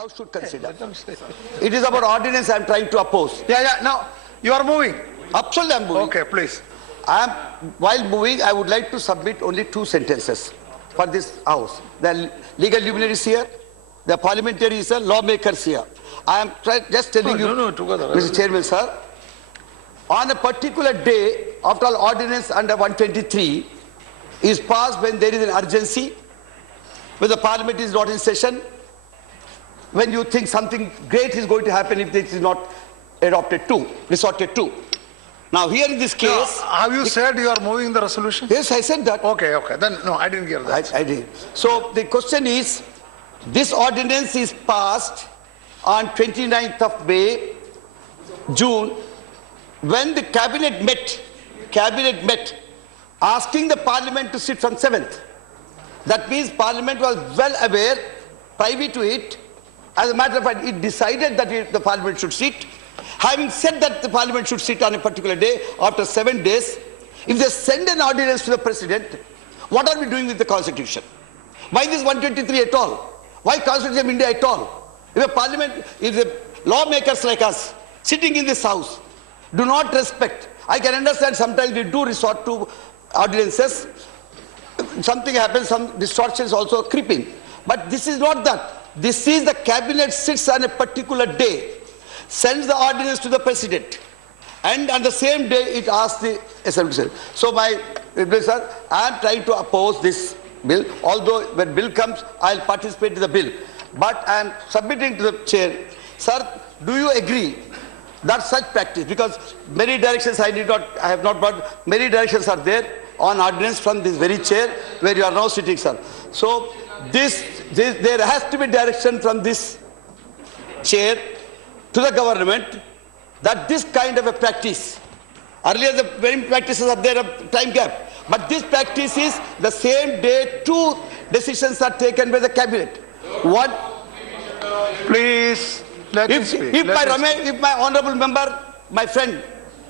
House should consider. It is about ordinance I am trying to oppose. Now, you are moving. Absolutely I am moving. Okay, please. While moving, I would like to submit only 2 sentences for this House. The legal luminaries here, the parliamentarians here, lawmakers here. I am just telling you, together. Mr. Chairman, sir, on a particular day, after all, ordinance under 123 is passed when there is an urgency, when the parliament is not in session, when you think something great is going to happen if it is not resorted to. Now here in this case... Have you said you are moving the resolution? Yes, I said that. Okay. Then, no, I didn't hear that. I did. So the question is, this ordinance is passed on 29th of May, June, when the cabinet met, asking the parliament to sit from 7th. That means parliament was well aware, privy to it. As a matter of fact, it decided that the parliament should sit. Having said that the parliament should sit on a particular day, after 7 days, if they send an ordinance to the president, what are we doing with the constitution? Why this 123 at all? Why Constitution of India at all? If the lawmakers like us, sitting in this house, do not respect, I can understand sometimes we do resort to ordinances, something happens, some distortions also creeping. But this is not that. This is the cabinet sits on a particular day, sends the ordinance to the president, and on the same day it asks the assembly. So I am trying to oppose this bill, although when bill comes, I will participate in the bill. But I am submitting to the chair, sir, do you agree that such practice, because many directions I have not brought, many directions are there on ordinance from this very chair where you are now sitting, sir. So there has to be direction from this chair to the government that this kind of a practice, earlier the very practices are there a time gap, but this practice is the same day 2 decisions are taken by the cabinet. One, please, let him speak. If my honorable member, my friend,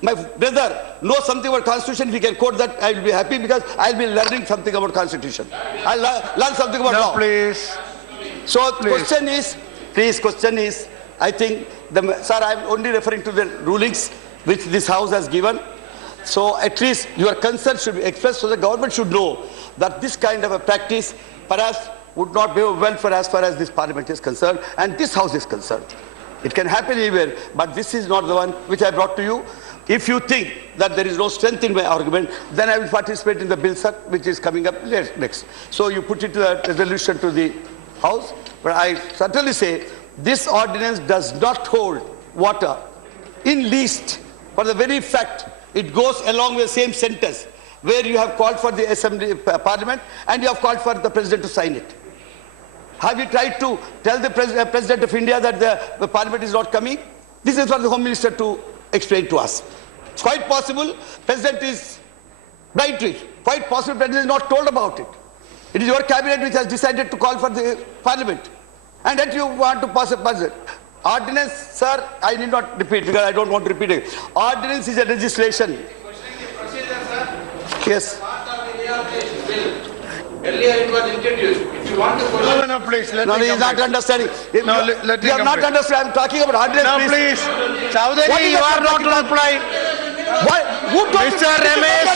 my brother knows something about constitution, if he can quote that, I will be happy, because I will be learning something about constitution. I will learn something about law. Please. So question is, I think, sir, I am only referring to the rulings which this House has given. So at least your concern should be expressed, so the government should know that this kind of a practice perhaps would not be well for as far as this parliament is concerned and this House is concerned. It can happen anywhere, but this is not the one which I brought to you. If you think that there is no strength in my argument, then I will participate in the bill, sir, which is coming up next. So you put it to the resolution to the House, but I certainly say this ordinance does not hold water in least for the very fact it goes along with the same sentence where you have called for the assembly parliament and you have called for the president to sign it. Have you tried to tell the president of India that the parliament is not coming? This is for the home minister to explain to us. It's quite possible president is blind to it. Quite possible president is not told about it. It is your cabinet which has decided to call for the parliament. And that you want to pass a budget. Ordinance, sir, I need not repeat because I don't want to repeat it. Ordinance is a legislation. Yes. Earlier it was introduced. If you want to question... No, please. No, he is not understanding. No, let you have not understood. I am talking about ordinance. No, please. Chaudhary, you are not to reply. What? Who told Mr. Ramesh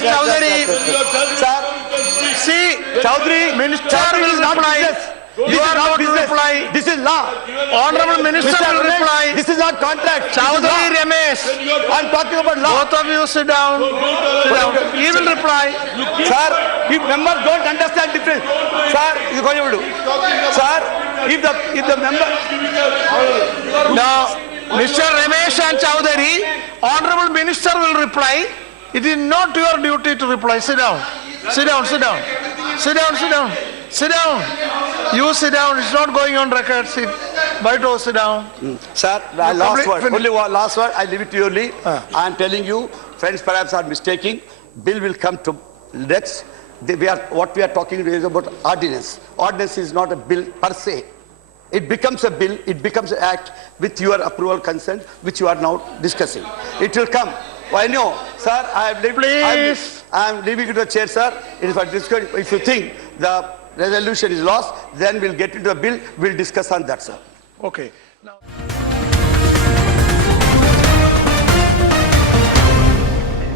Chaudhary. Sir, See, Chaudhary, Minister will reply. You are not to reply. This is law. Honorable Minister will reply. This is not contract. Chaudhary Ramesh. I am talking about law. Both of you sit down. He will reply. Sir, if members don't understand difference, sir, you can do. Sir, if the member. Now, Mr. Ramesh and Chaudhary, Honorable Minister will reply. It is not your duty to reply. Sit down. Sit down. Sit down. Sit down. Sit down. Sit down. You sit down. It's not going on record. Sit. Baito, sit down. Sir, last word. Only one last word. I leave it to you only. I am telling you, friends perhaps are mistaking. Bill will come to next. What we are talking is about ordinance. Ordinance is not a bill per se. It becomes a bill. It becomes an act with your approval, consent, which you are now discussing. It will come. I know, sir. I am leaving it to the chair, sir. If you think the resolution is lost, then we'll get into a bill, we'll discuss on that, sir. Okay. Now.